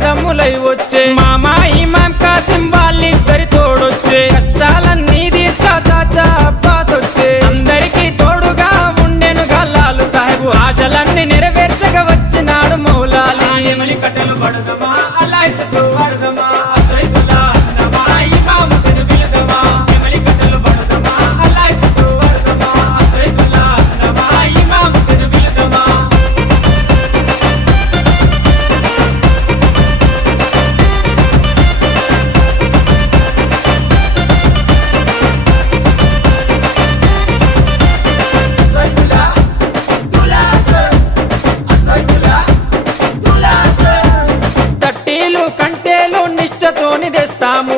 అన్నదమ్ములై వచ్చే మామా ఇమాం కాసిం వాళ్ళిద్దరి తోడొచ్చే కష్టాలన్నీ తీర్చా చాచా అబ్బాస్ వచ్చే అందరికీ తోడుగా ఉండెను గల్లాలు సాహెబు ఆశలన్నీ నెరవేర్చగా వచ్చినాడు మౌలాలి నెమలి కట్టెలు పడదమా అల్లాహ్ చుట్టూ పడదమా అసైదుల్లా నమా ఇమాం హుస్సేన్ బిలదమా నెమలి కట్టెలు పడదమా అల్లాహ్ చుట్టూ పడదమా అసైదుల్లా నమా ఇమాం హుస్సేన్ బిలదమా తట్టీలు కంటేలు నిష్టతోని తెస్తాము